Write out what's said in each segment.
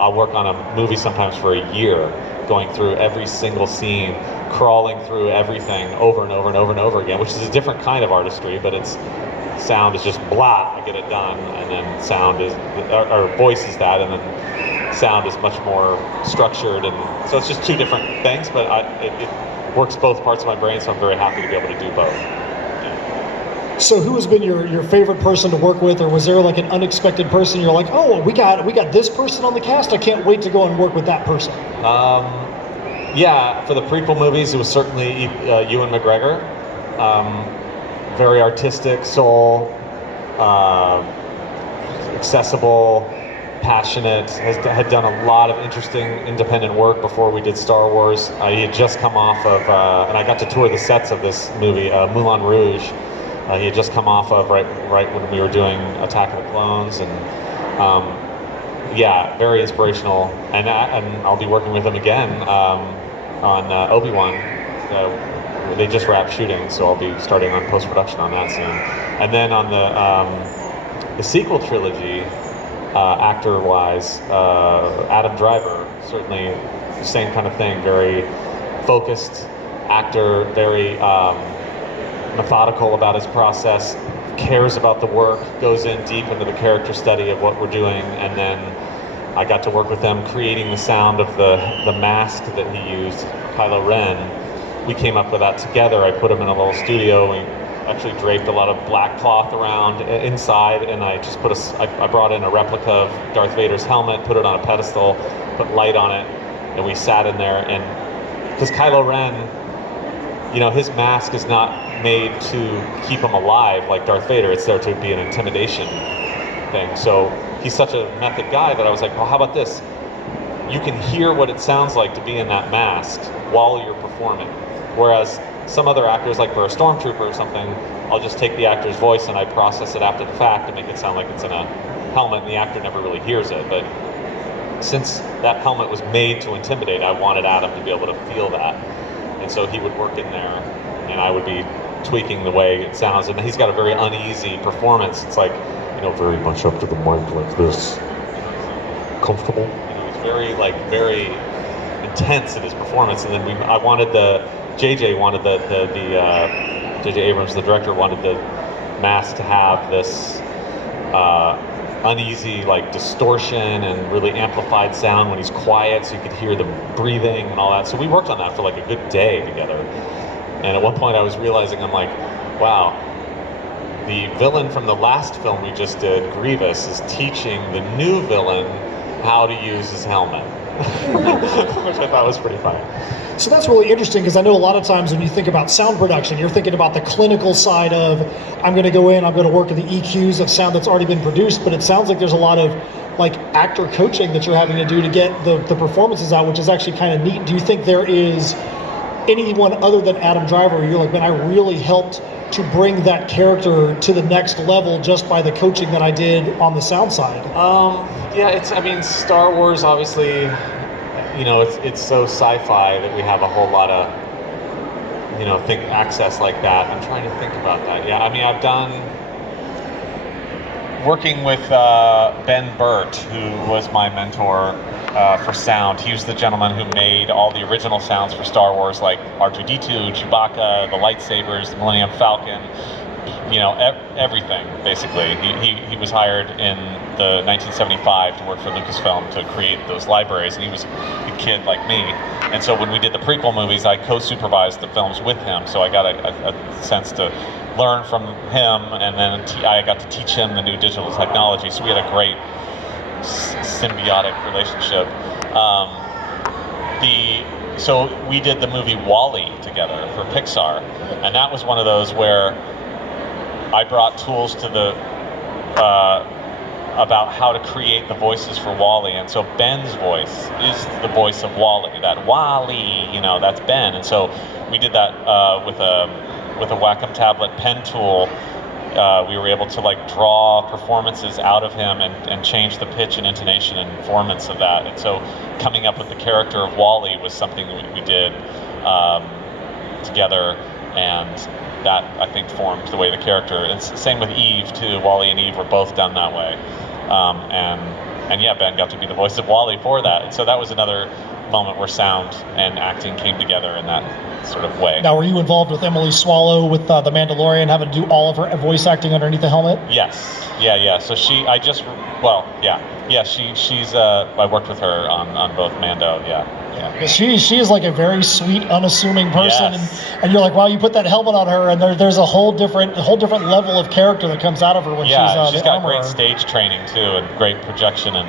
I'll work on a movie sometimes for a year, going through every single scene, crawling through everything over and over and over and over again, which is a different kind of artistry, but it's sound is just blah, I get it done, and then sound is, or voice is that, and then sound is much more structured, and so it's just two different things, but it works both parts of my brain, so I'm very happy to be able to do both. So who has been your favorite person to work with, or was there like an unexpected person you're like, oh, we got this person on the cast, I can't wait to go and work with that person? Yeah, for the prequel movies, it was certainly Ewan McGregor. Very artistic soul, accessible, passionate, had done a lot of interesting independent work before we did Star Wars. He had just come off of, and I got to tour the sets of this movie, Moulin Rouge. He had just come off of right when we were doing Attack of the Clones, and yeah, very inspirational. And I'll be working with him again on Obi-Wan. They just wrapped shooting, so I'll be starting on post-production on that soon. And then on the sequel trilogy, actor-wise, Adam Driver, certainly the same kind of thing. Very focused actor, very methodical about his process, cares about the work, goes in deep into the character study of what we're doing, and then I got to work with them creating the sound of the mask that he used, Kylo Ren. We came up with that together. I put him in a little studio. We actually draped a lot of black cloth around inside, and I just I brought in a replica of Darth Vader's helmet, put it on a pedestal, put light on it, and we sat in there. And because Kylo Ren, you know, his mask is not made to keep him alive like Darth Vader. It's there to be an intimidation thing. So he's such a method guy that I was like, well, how about this? You can hear what it sounds like to be in that mask while you're performing. Whereas some other actors, like for a stormtrooper or something, I'll just take the actor's voice and I process it after the fact to make it sound like it's in a helmet, and the actor never really hears it. But since that helmet was made to intimidate, I wanted Adam to be able to feel that. And so he would work in there, and I would be tweaking the way it sounds. And he's got a very uneasy performance. It's like, you know, very much up to the mic like this. Comfortable. You know, he's very intense in his performance. And then JJ Abrams, the director, wanted the mask to have this uneasy, like, distortion and really amplified sound when he's quiet, so you could hear the breathing and all that. So we worked on that for like a good day together. And at one point I was realizing, I'm like, wow, the villain from the last film we just did, Grievous, is teaching the new villain how to use his helmet. Which I thought was pretty funny. So that's really interesting, because I know a lot of times when you think about sound production, you're thinking about the clinical side of, I'm going to go in, I'm going to work with the EQs of sound that's already been produced, but it sounds like there's a lot of like actor coaching that you're having to do to get the performances out, which is actually kind of neat. Do you think there is anyone other than Adam Driver where you're like, man, I really helped to bring that character to the next level just by the coaching that I did on the sound side? Yeah, Star Wars, obviously, you know, it's so sci-fi that we have a whole lot of, you know, access like that. I'm trying to think about that. Yeah, I mean, I've done working with Ben Burt, who was my mentor for sound. He was the gentleman who made all the original sounds for Star Wars, like R2-D2, Chewbacca, the lightsabers, the Millennium Falcon, you know, everything, basically. He was hired in the 1975 to work for Lucasfilm to create those libraries, and he was a kid like me. And so when we did the prequel movies, I co-supervised the films with him, so I got a sense to learn from him, and then I got to teach him the new digital technology, so we had a great symbiotic relationship. So we did the movie WALL-E together for Pixar, and that was one of those where I brought tools to the about how to create the voices for WALL-E, and so Ben's voice is the voice of WALL-E. That WALL-E, you know, that's Ben, and so we did that with a Wacom tablet pen tool. We were able to like draw performances out of him and change the pitch and intonation and performance of that. And so coming up with the character of WALL-E was something we did together, and that, I think, formed the way the character. It's the same with Eve too. WALL-E and Eve were both done that way. And and yeah, Ben got to be the voice of Wally for that. And so that was another moment where sound and acting came together in that sort of way. Now, were you involved with Emily Swallow with The Mandalorian, having to do all of her voice acting underneath the helmet? Yes. Yeah. So she's I worked with her on both Mando. Yeah. She is like a very sweet, unassuming person, Yes. and you're like, wow, you put that helmet on her, and there's a whole different level of character that comes out of her when she's she's got armorer. great stage training too, and great projection and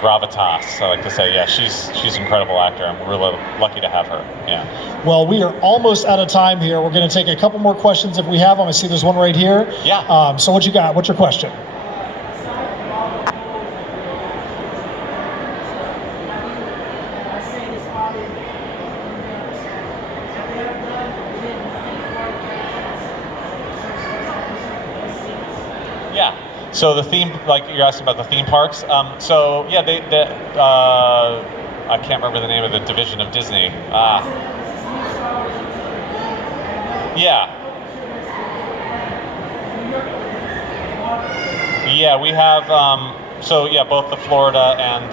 gravitas. I like to say, yeah, she's an incredible actor. I'm really lucky to have her. Yeah. Well, we are almost out of time here. We're going to take a couple more questions if we have them. I see there's one right here. Yeah. So what you got? What's your question? Yeah. So the theme, like you're asking about the theme parks. So yeah, I can't remember the name of the division of Disney. Yeah, we have. Both the Florida and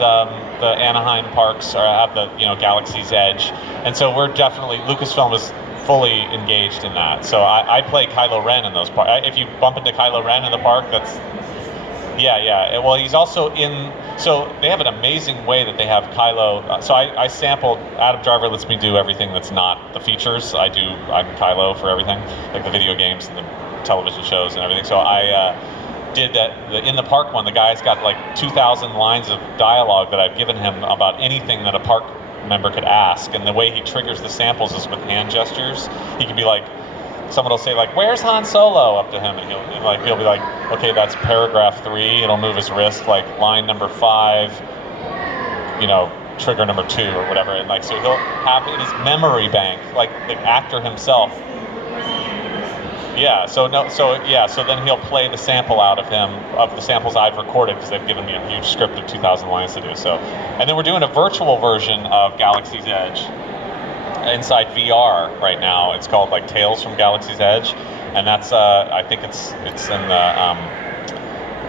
the Anaheim parks have the Galaxy's Edge, and so we're definitely Lucasfilm is fully engaged in that. So I play Kylo Ren in those parks. If you bump into Kylo Ren in the park, that's. Yeah. Well, he's also in. So they have an amazing way that they have Kylo. So I sampled. Adam Driver lets me do everything that's not the features. I'm Kylo for everything, like the video games and the television shows and everything. So I did that in the park one. The guy's got like 2,000 lines of dialogue that I've given him about anything that a park member could ask, and the way he triggers the samples is with hand gestures. He can be like. Someone will say like, "Where's Han Solo?" up to him, and he'll be like, "Okay, that's paragraph 3." It'll move his wrist like line number 5, trigger number 2 or whatever, and like so he'll have in his memory bank like the actor himself. Yeah. So then he'll play the sample out of him of the samples I've recorded because they've given me a huge script of 2,000 lines to do. So, and then we're doing a virtual version of Galaxy's Edge. Inside VR right now. It's called like Tales from Galaxy's Edge, and that's I think it's in the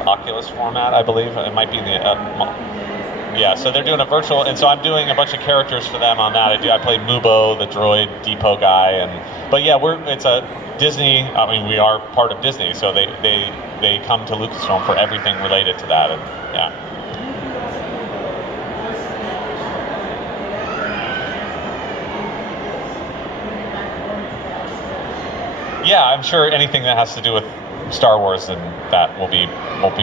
Oculus format, I believe. It might be in the so they're doing a virtual, and so I'm doing a bunch of characters for them on that. I play Mubo, the droid depot guy, it's a Disney. I mean, we are part of Disney, so they come to Lucasfilm for everything related to that, and yeah. Yeah, I'm sure anything that has to do with Star Wars and that will be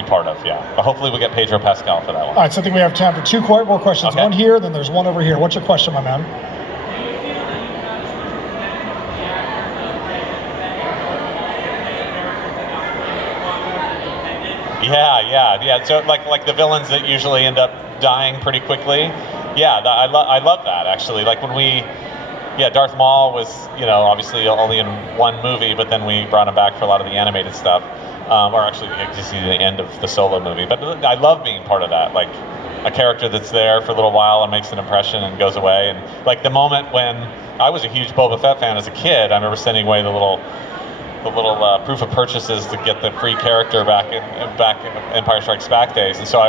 part of, yeah. But hopefully we'll get Pedro Pascal for that one. All right, so I think we have time for 2 more questions. Okay. One here, then there's one over here. What's your question, my man? Yeah. So like the villains that usually end up dying pretty quickly. Yeah, I love that actually. Like when Darth Maul was, obviously only in one movie, but then we brought him back for a lot of the animated stuff, or actually just the end of the Solo movie. But I love being part of that, like a character that's there for a little while and makes an impression and goes away. And like the moment when I was a huge Boba Fett fan as a kid, I remember sending away the little proof of purchases to get the free character back in Empire Strikes Back days. And so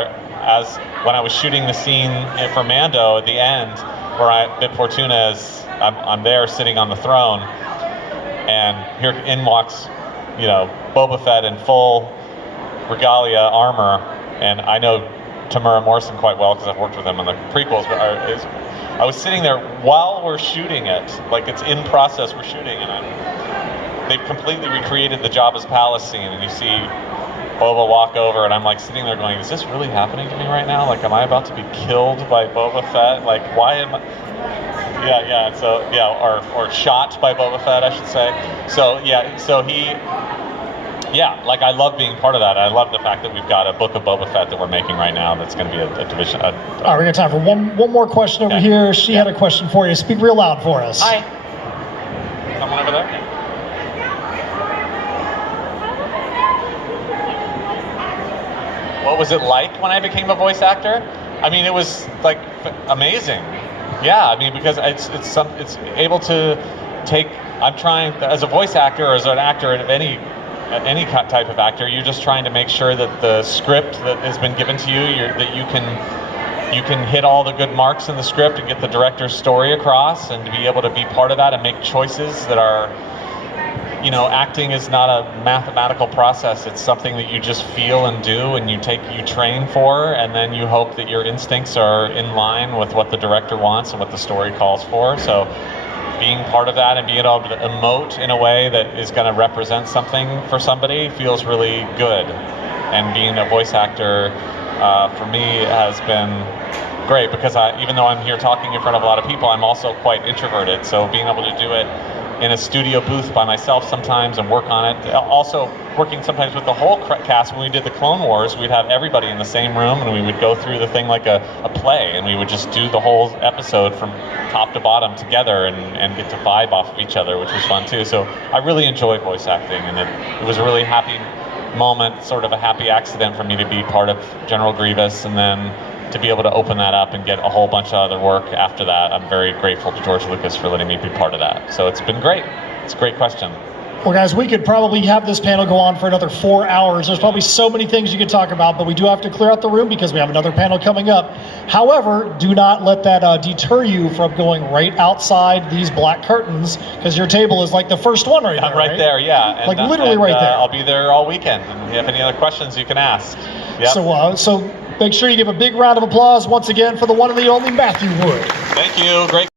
when I was shooting the scene for Mando at the end, where Bib Fortuna is. I'm there sitting on the throne, and here in walks, Boba Fett in full regalia armor, and I know Tamura Morrison quite well because I've worked with him on the prequels. But I was sitting there while we're shooting it, like it's in process. We're shooting, and they've completely recreated the Jabba's palace scene, and you see Boba walk over, and I'm like sitting there going, "Is this really happening to me right now? Like, am I about to be killed by Boba Fett? Like, why am I?" Yeah. So or shot by Boba Fett, I should say. So like I love being part of that. I love the fact that we've got a book of Boba Fett that we're making right now. That's going to be a division. All right, we got time for one more question over here. She had a question for you. Speak real loud for us. Hi. Someone over there. What was it like when I became a voice actor? I mean, it was like amazing. Yeah, I mean, because it's able to take. I'm trying as a voice actor or as an actor of any any type of actor, you're just trying to make sure that the script that has been given to you, that you can hit all the good marks in the script and get the director's story across, and to be able to be part of that and make choices that are, acting is not a mathematical process. It's something that you just feel and do, and you train for, and then you hope that your instincts are in line with what the director wants and what the story calls for. So being part of that and being able to emote in a way that is going to represent something for somebody feels really good. And being a voice actor, for me, has been great, because even though I'm here talking in front of a lot of people, I'm also quite introverted. So being able to do it in a studio booth by myself sometimes and work on it. Also working sometimes with the whole cast. When we did the Clone Wars, we'd have everybody in the same room, and we would go through the thing like a play, and we would just do the whole episode from top to bottom together and get to vibe off of each other, which was fun too. So I really enjoy voice acting, and it was a really happy moment, sort of a happy accident for me to be part of General Grievous, and then to be able to open that up and get a whole bunch of other work after that. I'm very grateful to George Lucas for letting me be part of that. So it's been great. It's a great question. Well, guys, we could probably have this panel go on for another 4 hours. There's probably so many things you could talk about, but we do have to clear out the room because we have another panel coming up. However, do not let that deter you from going right outside these black curtains, because your table is like the first one right there. Right there, yeah. Like literally right there. I'll be there all weekend. And if you have any other questions, you can ask. Yep. So make sure you give a big round of applause once again for the one and the only Matthew Wood. Thank you. Great.